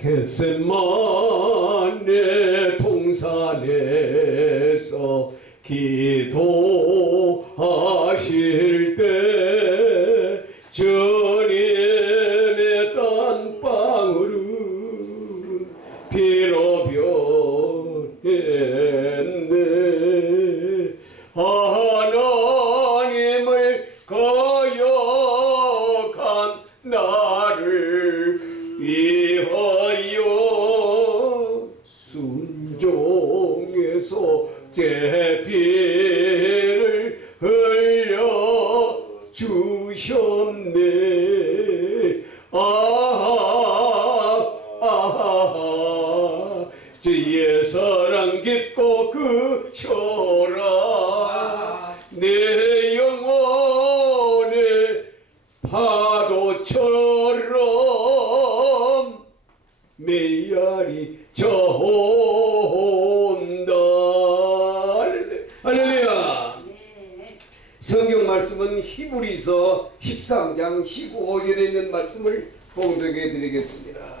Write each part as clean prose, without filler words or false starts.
겟세마네 동산에서 기도하실 때 주님의 땀방울은 피로 변했네. 하나님을 거역한 나를 위하여 순종해서 제 피를 흘려 주셨네. 주의 사랑 깊고 그쳐라 내 영혼의 파도처럼 메아리 저온다. 할렐루야. 성경 말씀은 히브리서 13장 15절에 있는 말씀을 봉독해 드리겠습니다.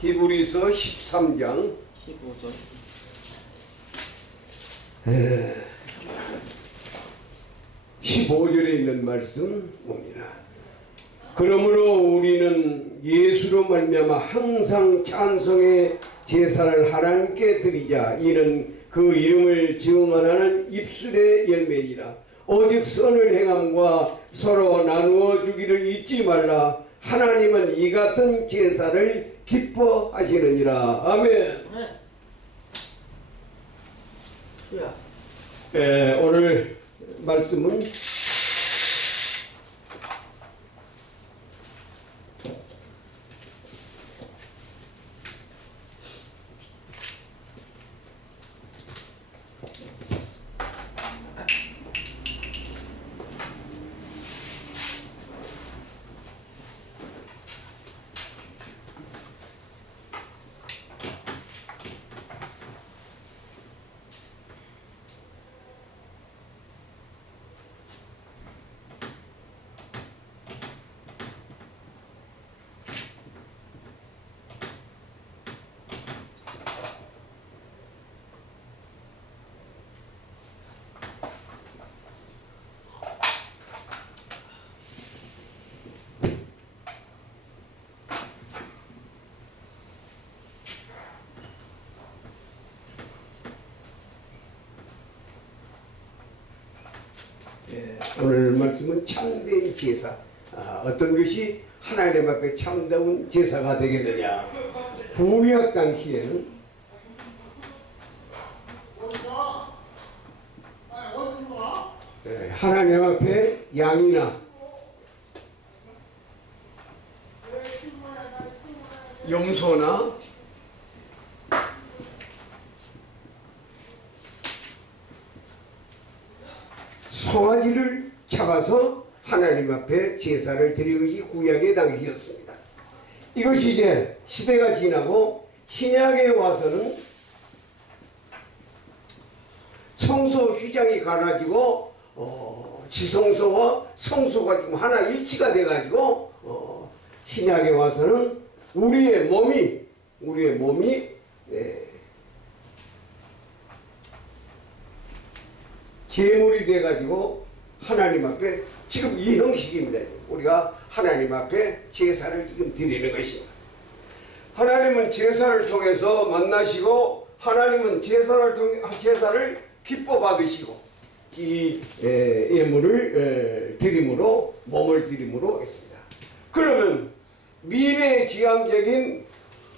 히브리서 13장 15절 15절에 있는 말씀 봅니다. 그러므로 우리는 예수로 말미암아 항상 찬송의 제사를 하나님께 드리자. 이는 그 이름을 증언하는 입술의 열매이라. 오직 선을 행함과 서로 나누어 주기를 잊지 말라. 하나님은 이 같은 제사를 기뻐하시느니라. 아멘. 오늘 말씀은 오늘 말씀은 참된 제사. 어떤 것이 하나님 앞에 참다운 제사가 되겠느냐. 구약 당시에는 하나님 앞에 양이나 염소나 송아지를 잡아서 하나님 앞에 제사를 드리는 것이 구약의 당시였습니다. 이것이 이제 시대가 지나고 신약에 와서는 성소 휘장이 갈라지고 지성소와 성소가 지금 하나 일치가 돼가지고 신약에 와서는 우리의 몸이 제물이 돼가지고 하나님 앞에 지금 이 형식입니다. 우리가 하나님 앞에 제사를 지금 드리는 것입니다. 하나님은 제사를 통해서 만나시고 하나님은 제사를 기뻐 받으시고 이 예물을 드림으로 몸을 드림으로 했습니다. 그러면 미래지향적인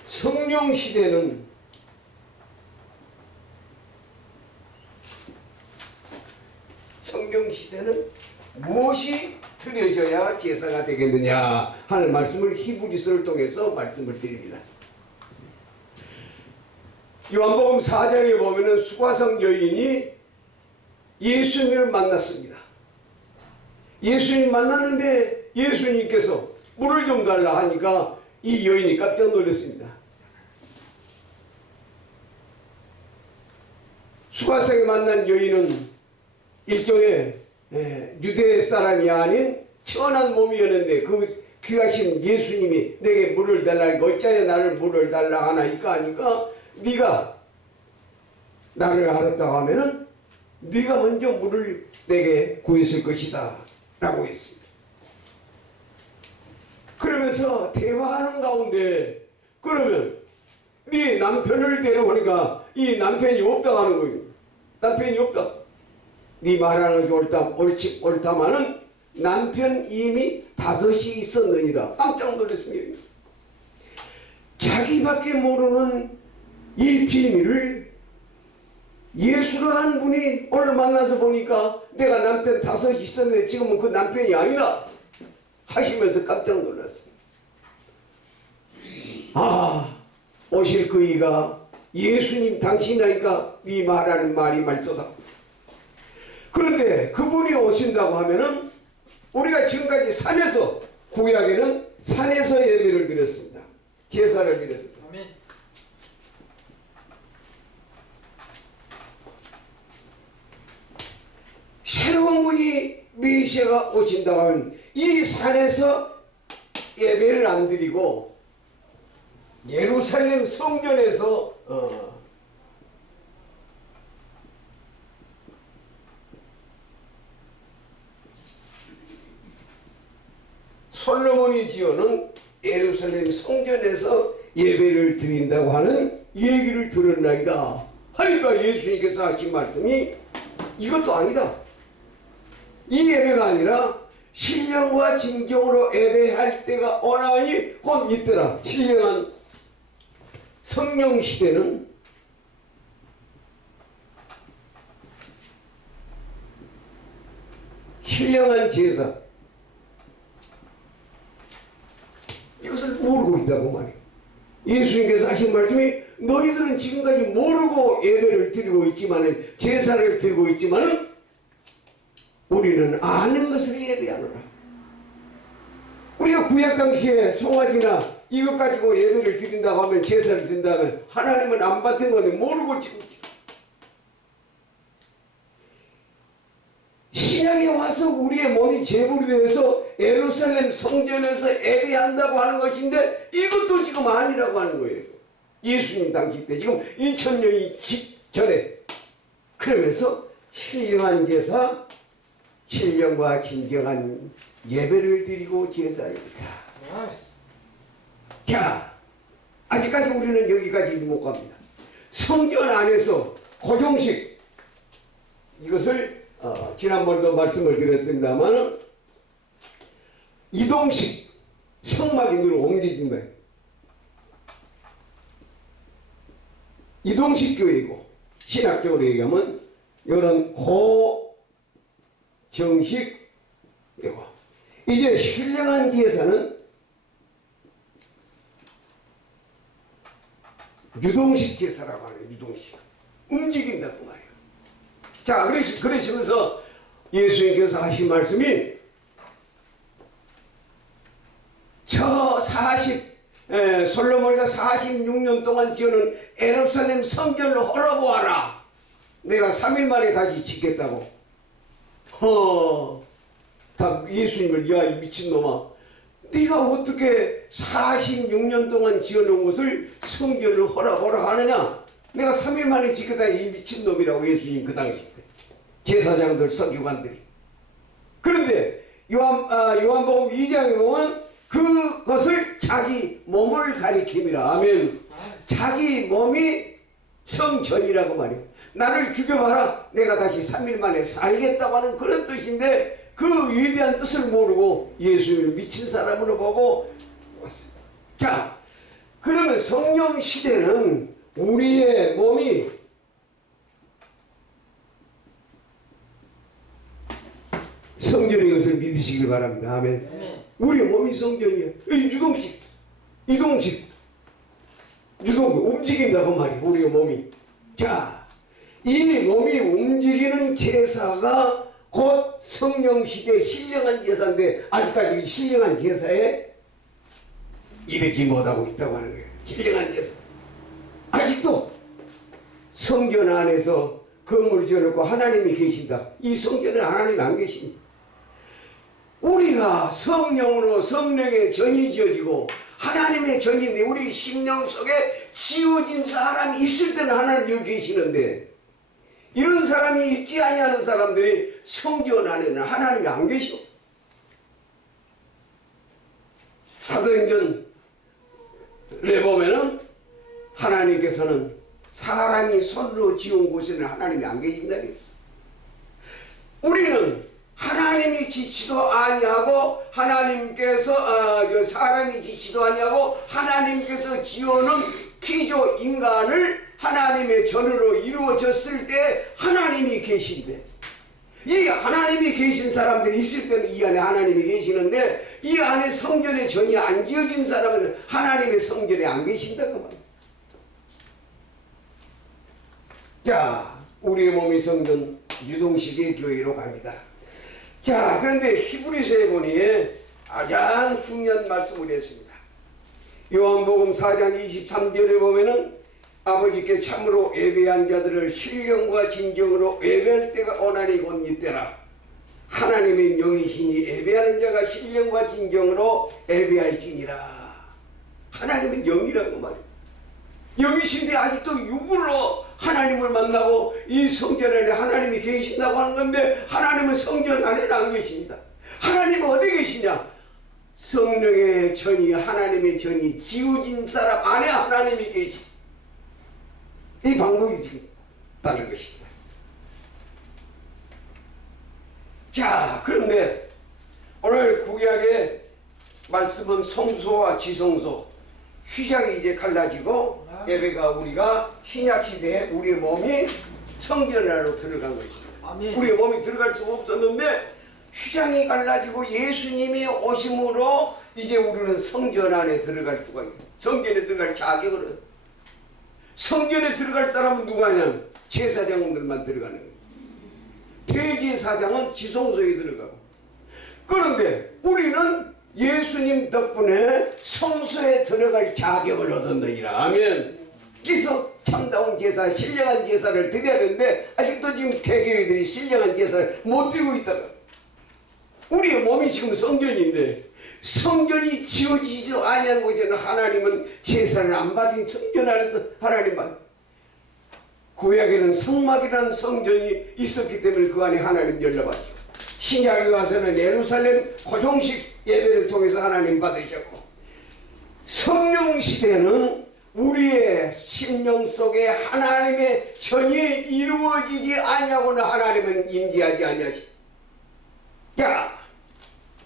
성령 시대는 무엇이 드려져야 제사가 되겠느냐 하는 말씀을 히브리서를 통해서 말씀을 드립니다. 요한복음 4장에 보면은 수가성 여인이 예수님을 만났습니다. 예수님 만났는데 예수님께서 물을 좀 달라 하니까 이 여인이 깜짝 놀랐습니다. 수가성에 만난 여인은 일종의 유대 사람이 아닌 천한 몸이었는데 그 귀하신 예수님이 내게 물을 달라니까 어찌하여 나를 물을 달라 하나이까 하니까 네가 나를 알았다고 하면은 네가 먼저 물을 내게 구했을 것이다 라고 했습니다. 그러면서 대화하는 가운데 그러면 네 남편을 데려오니까 이 남편이 없다고 하는 거예요. 남편이 없다. 네 말하는 게 옳지 옳다마는 남편 이미 5이 있었느니라. 깜짝 놀랐습니다. 자기밖에 모르는 이 비밀을 예수라는 분이 오늘 만나서 보니까 내가 남편 5이 있었는데 지금은 그 남편이 아니다 하시면서 깜짝 놀랐습니다. 아, 오실 그 이가 예수님 당신이니까 네 말하는 말이 말도다. 그런데 그분이 오신다고 하면은 우리가 지금까지 산에서 구약에는 산에서 예배를 드렸습니다. 제사를 드렸습니다. 아멘. 새로운 분이 메시아가 오신다고 하면 이 산에서 예배를 안 드리고 예루살렘 성전에서 솔로몬이 지어놓은 예루살렘 성전에서 예배를 드린다고 하는 얘기를 들었나이다 하니까 예수님께서 하신 말씀이 이것도 아니다. 이 예배가 아니라 신령과 진정으로 예배할 때가 오나니 곧 있더라. 신령한 성령 시대는 신령한 제사 이것을 모르고 있다고 말이에요. 예수님께서 하신 말씀이 너희들은 지금까지 모르고 예배를 드리고 있지만은 제사를 드리고 있지만은 우리는 아는 것을 예배하노라. 우리가 구약 당시에 송아지나 이것 가지고 예배를 드린다고 하면 제사를 드린다면 하나님은 안 받은 건데 모르고 지금 신약에 와서 우리의 몸이 제물이 되어서 예루살렘 성전에서 예배한다고 하는 것인데 이것도 지금 아니라고 하는 거예요. 예수님 당시 때 지금 2000년이 전에 그러면서 신령한 제사 신령과 진정한 예배를 드리고 제사를 드리라. 자, 아직까지 우리는 여기까지 못 갑니다. 성전 안에서 고정식 이것을 지난번에도 말씀을 드렸습니다만 이동식 성막이 늘 옮겨진 거예요. 이동식 교회이고 신학적으로 얘기하면 이런 고정식 이고 이제 신령한 제사는 유동식 제사라고 하는 유동식 움직인다고 말이에요. 자, 그러시면서 예수님께서 하신 말씀이 솔로몬이가 46년 동안 지어놓은 예루살렘 성전을 헐어보아라. 내가 3일 만에 다시 짓겠다고. 다 예수님을 야, 이 미친놈아. 네가 어떻게 46년 동안 지어놓은 것을 성전을 헐어보라 하느냐. 내가 3일 만에 짓겠다. 이 미친놈이라고 예수님 그 당시 때. 제사장들, 서기관들이. 그런데 요한복음 2장에 보면 그것을 자기 몸을 가리킵니다. 아멘. 자기 몸이 성전이라고 말이에요. 나를 죽여봐라. 내가 다시 3일 만에 살겠다고 하는 그런 뜻인데 그 위대한 뜻을 모르고 예수님을 미친 사람으로 보고 왔습니다. 자, 그러면 성령 시대는 우리의 몸이 성전인 것을 믿으시길 바랍니다. 아멘. 우리의 몸이 성전이에요. 유동식, 이동식, 움직인다고 말이에요. 우리의 몸이. 자, 이 몸이 움직이는 제사가 곧 성령시대 신령한 제사인데 아직까지 신령한 제사에 이르지 못하고 있다고 하는 거예요. 신령한 제사. 아직도 성전 안에서 건물을 지어놓고 하나님이 계신다. 이 성전은 하나님이 안 계십니다. 우리가 성령으로 성령의 전이 지어지고 하나님의 전이 우리 심령 속에 지어진 사람이 있을 때는 하나님 여기 계시는데, 이런 사람이 있지 아니하는 사람들이 성전 안에는 하나님이 안 계셔. 사도행전에 보면은 하나님께서는 사람이 손으로 지은 곳에는 하나님이 안 계신다 그랬어. 우리는 하나님이 지치도 아니하고 하나님께서 사람이 지치도 아니하고 하나님께서 지어놓은 피조 인간을 하나님의 전으로 이루어졌을 때 하나님이 계신데, 이 하나님이 계신 사람들이 있을 때는 이 안에 하나님이 계시는데, 이 안에 성전의 전이 안 지어진 사람은 하나님의 성전에 안 계신다고 말이야. 자, 우리의 몸이 성전 유동식의 교회로 갑니다. 자, 그런데 히브리서에 보니 가장 중요한 말씀을 했습니다. 요한복음 4장 23절에 보면은 아버지께 참으로 예배한 자들을 신령과 진정으로 예배할 때가 오나니 곧 이때라. 하나님의 영이시니 예배하는 자가 신령과 진정으로 예배할지니라. 하나님은 영이라고 말이에요. 영이신데 아직도 육으로 하나님을 만나고 이 성전 안에 하나님이 계신다고 하는 건데, 하나님은 성전 안에는 안 계십니다. 하나님은 어디 계시냐? 성령의 전이, 하나님의 전이 지어진 사람 안에 하나님이 계시. 이 방법이 지금 다른 것입니다. 자, 그런데 오늘 구약의 말씀은 성소와 지성소, 휘장이 이제 갈라지고 예배가 우리가 신약시대에 우리의 몸이 성전 안으로 들어간 것입니다. 아멘. 우리의 몸이 들어갈 수가 없었는데 휘장이 갈라지고 예수님이 오심으로 이제 우리는 성전 안에 들어갈 수가 있어요. 성전에 들어갈 자격을 얻어요. 성전에 들어갈 사람은 누가냐면 제사장들만 들어가는 거예요. 대제사장은 지성소에 들어가고. 그런데 우리는 예수님 덕분에 성소에 들어갈 자격을 얻었느니라. 아멘. 그래서 참다운 제사, 신령한 제사를 드려야 되는데 아직도 지금 개교회들이 신령한 제사를 못 드리고 있다가, 우리의 몸이 지금 성전인데 성전이 지어지지도 아니하는 곳에는 하나님은 제사를 안 받은 성전 안에서 하나님만. 구약에는 성막이라는 성전이 있었기 때문에 그 안에 하나님 열려받죠. 신약에 와서는 예루살렘 고정식 예배를 통해서 하나님 받으셨고, 성령 시대는 우리의 심령 속에 하나님의 전이 이루어지지 아니하고는 하나님은 임재하지 아니하시. 자,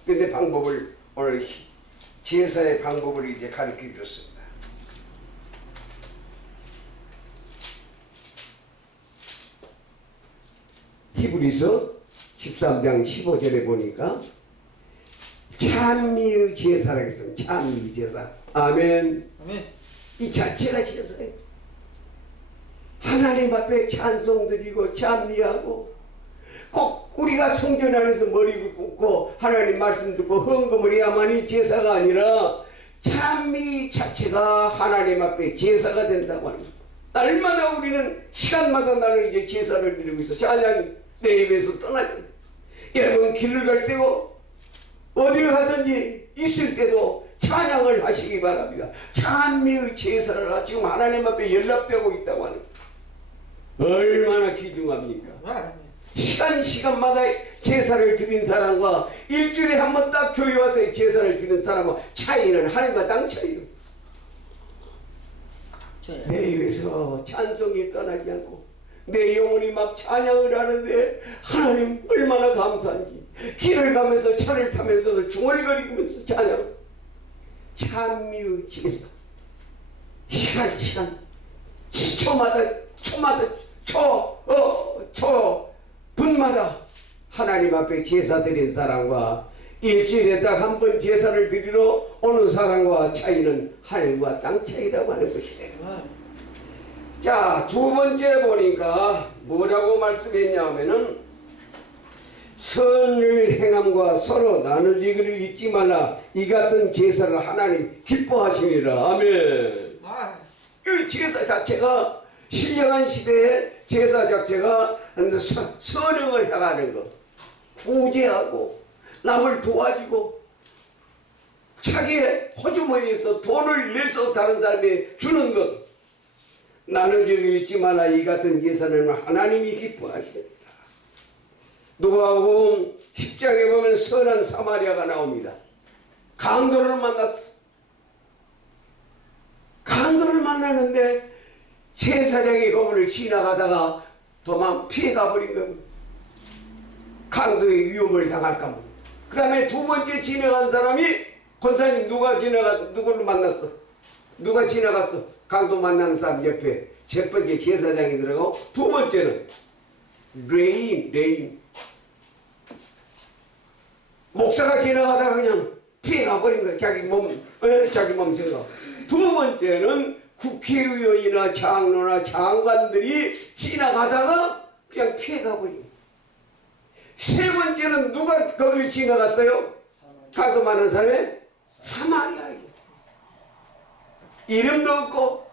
근데 방법을 오늘 제사의 방법을 이제 가르쳐 줬습니다. 히브리서 13장 15절에 보니까 찬미의 제사라고 했습니다. 찬미 제사. 아멘. 아멘. 이 자체가 제사예요. 하나님 앞에 찬송 드리고 찬미하고, 꼭 우리가 성전 안에서 머리 굽고 하나님 말씀 듣고 헌금을 해야만이 제사가 아니라 찬미 자체가 하나님 앞에 제사가 된다고 합니다. 날마다 우리는 시간마다 나는 이제 제사를 드리고 있어. 찬양이 내 입에서 떠나지. 여러분 길을 갈 때고 어디를 가든지 있을 때도 찬양을 하시기 바랍니다. 찬미의 제사를 지금 하나님 앞에 연락되고 있다고 하는, 얼마나 귀중합니까? 시간마다 제사를 드린 사람과 일주일에 한 번 딱 교회 와서 제사를 드린 사람과 차이는 하늘과 땅 차이요. 내 입에서 찬송이 떠나지 않고 내 영혼이 막 찬양을 하는데 하나님 얼마나 감사한지. 길을 가면서 차를 타면서도 중얼거리면서 찬양. 찬미의 제사. 시간 분마다 하나님 앞에 제사 드린 사람과 일주일에 딱 한 번 제사를 드리러 오는 사람과 차이는 하늘과 땅 차이라고 하는 것이래요. 자, 두 번째 보니까 뭐라고 말씀했냐 하면은, 선을 행함과 서로 나눌 일을 잊지 말라. 이 같은 제사를 하나님 기뻐하시니라. 아멘. 이 제사 자체가 신령한 시대에 제사 자체가 선행을 향하는 것, 구제하고 남을 도와주고 자기의 호주머니에서 돈을 내서 다른 사람에게 주는 것. 나누기를 잊지 말라. 이 같은 예산은 하나님이 기뻐하십니다. 누가복음 10장에 보면 선한 사마리아가 나옵니다. 강도를 만났어. 강도를 만나는데 제사장이 거기를 지나가다가 도망 피해가 버린 겁니다. 강도의 위험을 당할까 봐. 그 다음에 두 번째 지나간 사람이, 권사님 누구를 만났어? 누가 지나갔어? 강도 만나는 사람 옆에 첫 번째 제사장이 들어가고, 두 번째는 레인 목사가 지나가다가 그냥 피해가 버린 거야. 자기 몸 생각. 두 번째는 국회의원이나 장로나 장관들이 지나가다가 그냥 피해가 버린 거야. 세 번째는 누가 거기를 지나갔어요? 강도 많은 사람의 사마리아인. 이름도 없고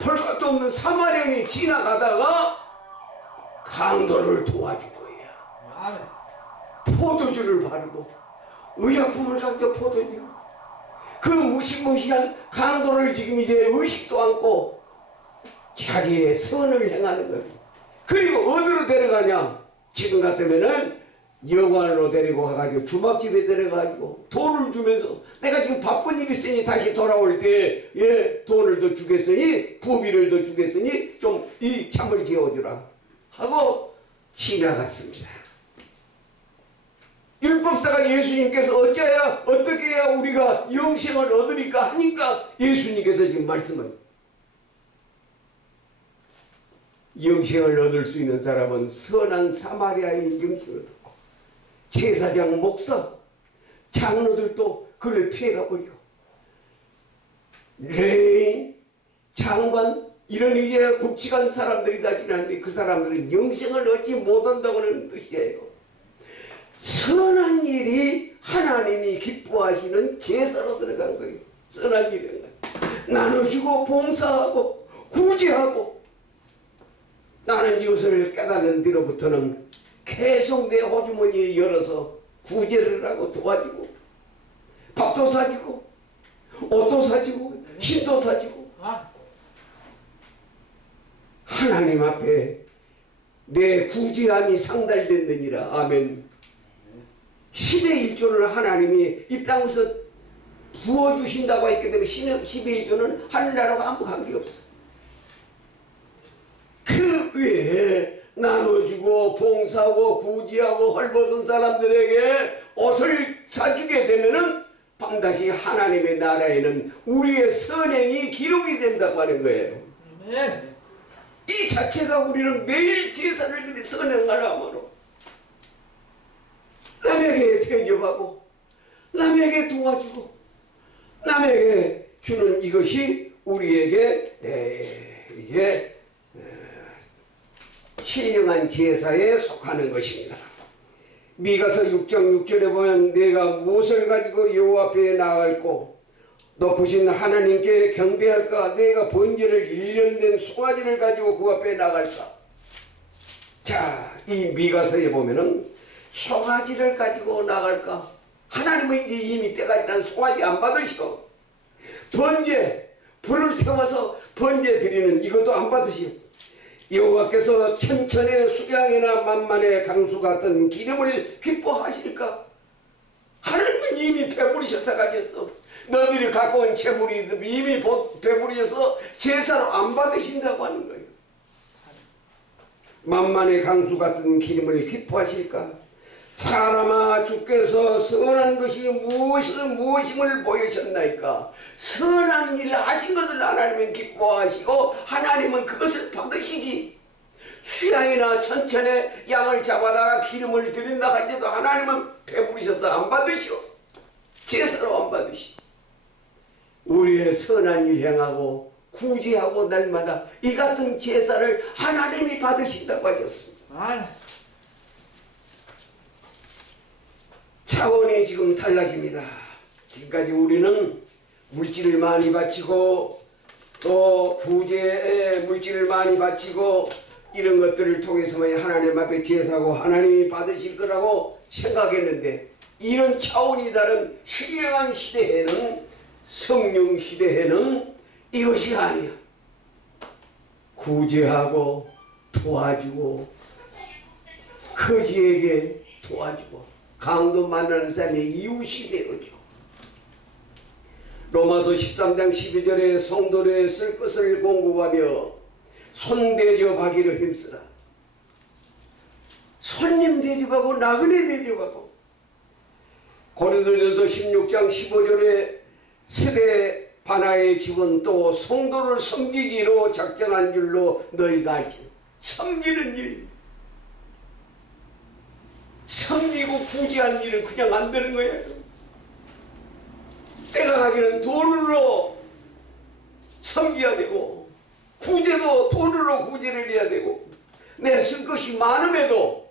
볼 것도 없는 사마리아인이 지나가다가 강도를 도와준 거야. 포도주를 바르고 의약품을 갖고 포도주. 그 무시무시한 강도를 지금 이제 의식도 않고 자기의 선을 행하는 거예요. 그리고 어디로 데려가냐? 지금 같으면은 여관으로 데리고 가가지고 주막집에 데려가지고 돈을 주면서, 내가 지금 바쁜 일이 있으니 다시 돌아올 때 돈을 더 주겠으니, 부비를 더 주겠으니 좀 이 잠을 재워주라 하고 지나갔습니다. 율법사가 예수님께서 어떻게 해야 우리가 영생을 얻으니까 하니까 예수님께서 지금 말씀을, 영생을 얻을 수 있는 사람은 선한 사마리아의 영생을 얻고, 제사장, 목사, 장로들도 그를 피해가 버리고, 레인, 장관, 이런 이게 굵직한 사람들이 다 지나는데 그 사람들은 영생을 얻지 못한다고는 뜻이에요. 선한 일이 하나님이 기뻐하시는 제사로 들어간 거예요. 선한 일은 나눠주고 봉사하고 구제하고. 나는 이것을 깨닫는 뒤로부터는 계속 내 호주머니에 열어서 구제를 하고 도와주고, 밥도 사주고 옷도 사주고 신도 사주고, 하나님 앞에 내 구제함이 상달됐느니라. 아멘. 10의 1조를 하나님이 이 땅에서 부어주신다고 했기 때문에 10의 1조는 하늘나라와 아무 관계없어. 그 외에 나눠주고 봉사하고 구제하고 헐벗은 사람들에게 옷을 사주게 되면은 반드시 하나님의 나라에는 우리의 선행이 기록이 된다고 하는 거예요. 이 자체가 우리는 매일 제사를 선행하라므로 남에게 대접하고 남에게 도와주고 남에게 주는 이것이 우리에게 이게 신령한 제사에 속하는 것입니다. 미가서 6장 6절에 보면 내가 무엇을 가지고 여호와 앞에 나아갈고 높으신 하나님께 경배할까? 내가 번제를 1년 된 송아지를 가지고 그 앞에 나갈까? 자, 이 미가서에 보면은 송아지를 가지고 나갈까? 하나님은 이제 이미 때가 지난 송아지 안 받으시고, 번제, 불을 태워서 번제 드리는 이것도 안 받으시고, 여호와께서 천천의 수양이나 만만의 강수 같은 기름을 기뻐하실까? 하나님은 이미 배부르셨다 가겠어. 너희들이 갖고 온 재물이 이미 배부르셔서 제사로 안 받으신다고 하는 거예요. 만만의 강수 같은 기름을 기뻐하실까? 사람아, 주께서 선한 것이 무엇임을 보여줬나이까? 선한 일을 하신 것을 하나님은 기뻐하시고 하나님은 그것을 받으시지. 수양이나 천천에 양을 잡아다가 기름을 드린다 할 때도 하나님은 배부르셔서 안 받으시오. 제사로 안 받으시오. 우리의 선한 일 행하고 구제하고 날마다 이 같은 제사를 하나님이 받으신다고 하셨습니다. 차원이 지금 달라집니다. 지금까지 우리는 물질을 많이 바치고 또 구제에 물질을 많이 바치고 이런 것들을 통해서만 하나님 앞에 제사하고 하나님이 받으실 거라고 생각했는데, 이런 차원이 다른 신령한 시대에는, 성령 시대에는 이것이 아니야. 구제하고 도와주고 거지에게 도와주고 강도 만나는 사람의 이웃이 되어줘. 로마서 13장 12절에 성도를 쓸 것을 공급하며 손 대접하기를 힘쓰라. 손님 대접하고 나그네 대접하고. 고린도전서 16장 15절에 세대 바나의 집은 또 성도를 섬기기로 작정한 줄로 너희가 알지. 섬기는 일, 섬기고 구제하는 일은 그냥 안 되는 거예요. 때가 가기는 돈으로 섬겨야 되고, 구제도 돈으로 구제를 해야 되고, 내 쓸 것이 많음에도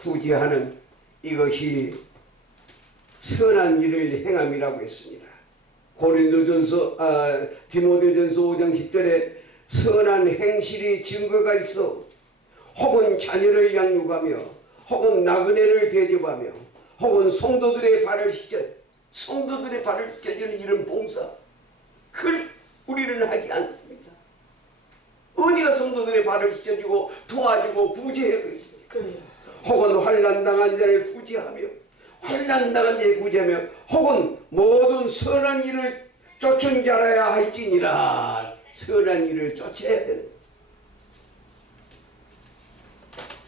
구제하는 이것이 선한 일을 행함이라고 했습니다. 디모데전서 5장 10절에 선한 행실이 증거가 있어 혹은 자녀를 양육하며 혹은 나그네를 대접하며 혹은 성도들의 발을 씻어주는 이런 봉사, 그걸 우리는 하지 않습니다. 어디가 성도들의 발을 씻어주고 도와주고 구제하고 있습니까? 혹은 환난당한 자를 구제하며 혹은 모든 선한 일을 쫓은 자라야 할지니라. 선한 일을 쫓아야 되는.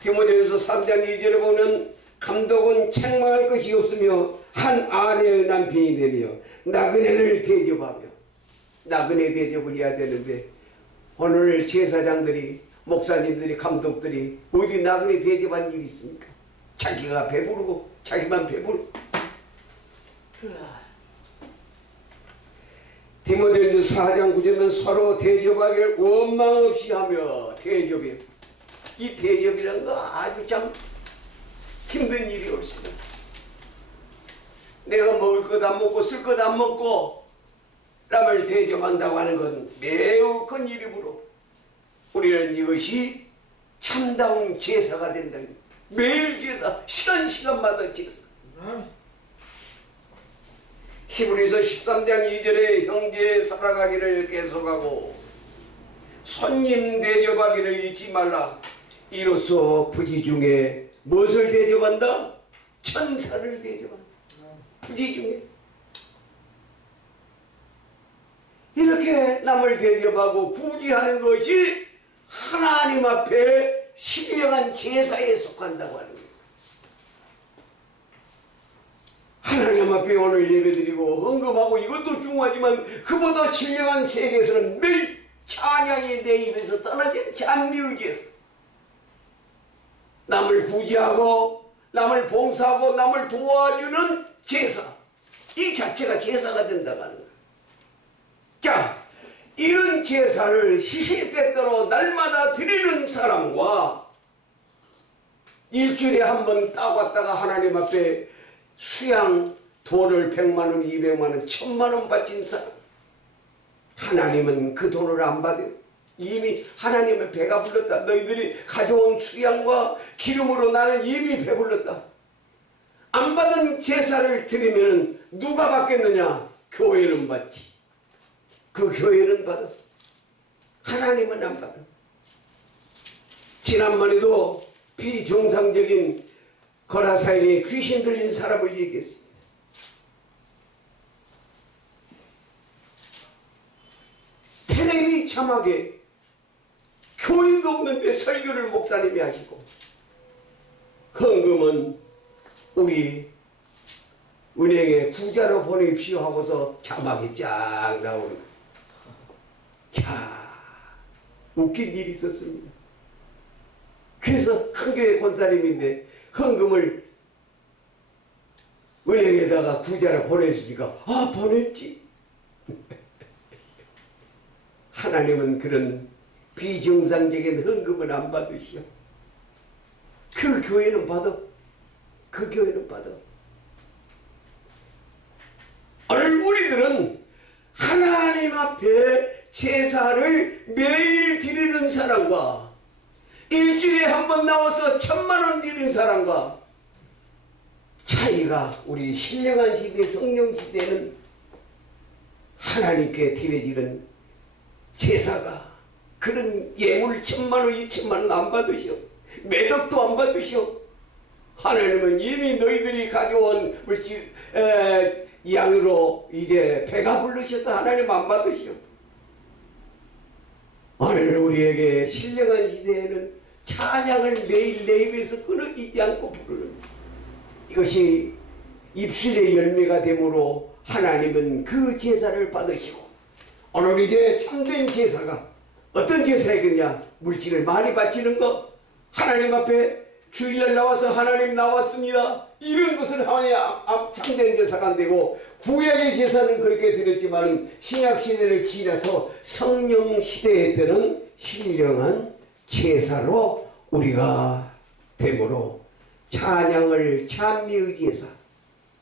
디모데전서 3장 2절에 보면 감독은 책망할 것이 없으며 한 아내의 남편이 되며 나그네를 대접하며. 나그네 대접을 해야 되는데 오늘 제사장들이, 목사님들이, 감독들이 어디 나그네 대접한 일이 있습니까? 자기가 배부르고 자기만 배부르고. 디모데전서 4장 9절은 서로 대접하기를 원망 없이 하며 대접해. 이 대접이라는 거 아주 참 힘든 일이 옳습니다. 내가 먹을 것 안 먹고 쓸 것 안 먹고 남을 대접한다고 하는 건 매우 큰 일이므로 우리는 이것이 참다운 제사가 된다. 매일 제사, 시간마다 제사. 히브리서 13장 2절에 형제 살아가기를 계속하고 손님 대접하기를 잊지 말라. 이로써 부지 중에 무엇을 대접한다? 천사를 대접한다. 부지 중에 이렇게 남을 대접하고 구제하는 것이 하나님 앞에 신령한 제사에 속한다고 하는 거예요. 하나님 앞에 오늘 예배드리고 헌금하고 이것도 중요하지만 그보다 신령한 세계에서는 매일 찬양이 내 입에서 떠나진 장미의 제사. 남을 구제하고 남을 봉사하고 남을 도와주는 제사, 이 자체가 제사가 된다고 하는 거예요. 자, 이런 제사를 시시때때로 날마다 드리는 사람과 일주일에 한 번 딱 왔다가 하나님 앞에 수양 돈을 100만원, 200만원, 1000만원 바친 사람, 하나님은 그 돈을 안 받아요. 이미 하나님은 배가 불렀다. 너희들이 가져온 수양과 기름으로 나는 이미 배불렀다. 안 받은 제사를 드리면 누가 받겠느냐? 교회는 받지. 그 교회는 받아. 하나님은 안 받아. 지난번에도 비정상적인 거라사인이 귀신 들린 사람을 얘기했습니다. 텔레비 자막에 교인도 없는데 설교를 목사님이 하시고, 헌금은 우리 은행에 부자로 보내십시오 하고서 자막이 쫙 나오는 거예요. 야, 웃긴 일이 있었습니다. 그래서 큰 교회 권사님인데 헌금을 은행에다가 부자로 보내십니까? 아, 보냈지. 하나님은 그런 비정상적인 헌금을 안 받으시오. 그 교회는 받아. 그 교회는 받아. 오늘 우리들은 하나님 앞에 제사를 매일 드리는 사람과 일주일에 한 번 나와서 1,000,000원 드리는 사람과 차이가, 우리 신령한 시대, 성령 시대는 하나님께 드려지는 제사가 그런 예물 1,000,000원, 2,000,000원 안 받으시오. 매덕도 안 받으시오. 하나님은 이미 너희들이 가져온 물질 양으로 이제 배가 부르셔서 하나님 안 받으시오. 하나님 우리에게 신령한 시대에는 찬양을 매일 내 입에서 끊어지지 않고 부르는, 이것이 입술의 열매가 되므로 하나님은 그 제사를 받으시고, 오늘 이제 참된 제사가 어떤 제사이겠냐? 물질을 많이 바치는 것, 하나님 앞에 주일날 나와서 하나님 나왔습니다, 이런 것은 하나님 참된 제사가 안 되고, 구약의 제사는 그렇게 드렸지만 신약 시대를 지나서 성령 시대에 때는 신령한 제사로 우리가 되므로 찬양을, 찬미의 제사,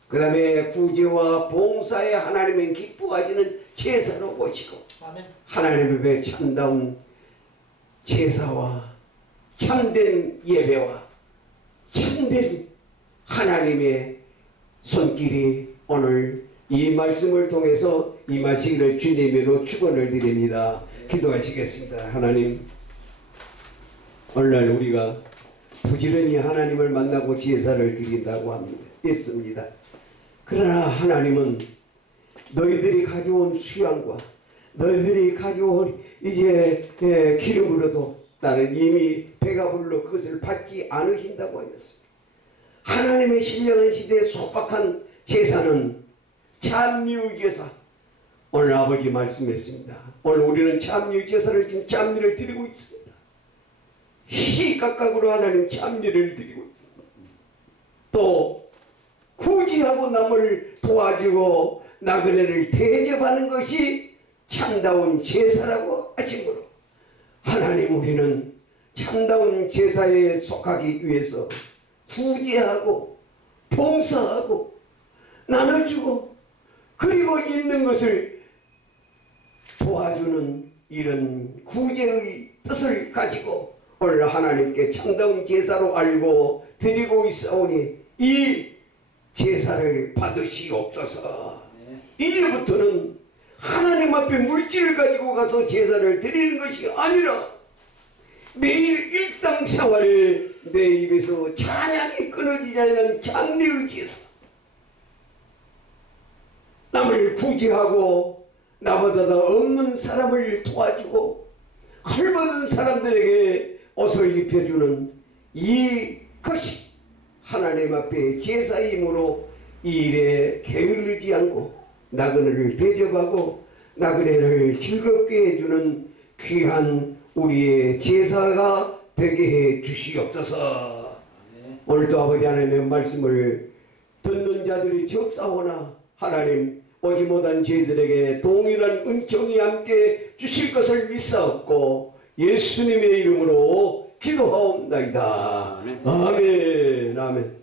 그 다음에 구제와 봉사에 하나님은 기뻐하시는 제사로 모시고, 아멘. 하나님 앞에 참다운 제사와 참된 예배와 참된 하나님의 손길이 오늘 이 말씀을 통해서 임하시기를 주님으로 축원을 드립니다. 기도하시겠습니다. 하나님, 오늘날 우리가 부지런히 하나님을 만나고 제사를 드린다고 했습니다. 그러나 하나님은 너희들이 가져온 수양과 너희들이 가져온 이제 기름으로도 나는 이미 배가 불러 그것을 받지 않으신다고 하였습니다. 하나님의 신령한 시대에 속박한 제사는 찬미의 제사. 오늘 아버지 말씀했습니다. 오늘 우리는 찬미의 제사를, 지금 찬미를 드리고 있습니다. 시시각각으로 하나님 찬미를 드리고 있습니다. 또 구제하고 남을 도와주고 나그네를 대접하는 것이 참다운 제사라고 하심으로, 하나님 우리는 참다운 제사에 속하기 위해서 구제하고 봉사하고 나눠주고 그리고 있는 것을 도와주는 이런 구제의 뜻을 가지고 오늘 하나님께 참다운 제사로 알고 드리고 있사오니 이 제사를 받으시옵소서. 이제부터는 하나님 앞에 물질을 가지고 가서 제사를 드리는 것이 아니라 매일 일상생활에 내 입에서 찬양이 끊어지지 않는 장례의 제사, 남을 구제하고 나보다 더 없는 사람을 도와주고 헐벗은 사람들에게 옷을 입혀주는 이것이 하나님 앞에 제사이므로 이 일에 게으르지 않고 나그네를 대접하고 나그네를 즐겁게 해주는 귀한 우리의 제사가 되게 해 주시옵소서. 오늘도 아버지 하나님의 말씀을 듣는 자들이 적사오나 하나님 오지 못한 저희들에게 동일한 은총이 함께 주실 것을 믿사옵고 예수님의 이름으로 기도하옵나이다. 아멘. 아멘.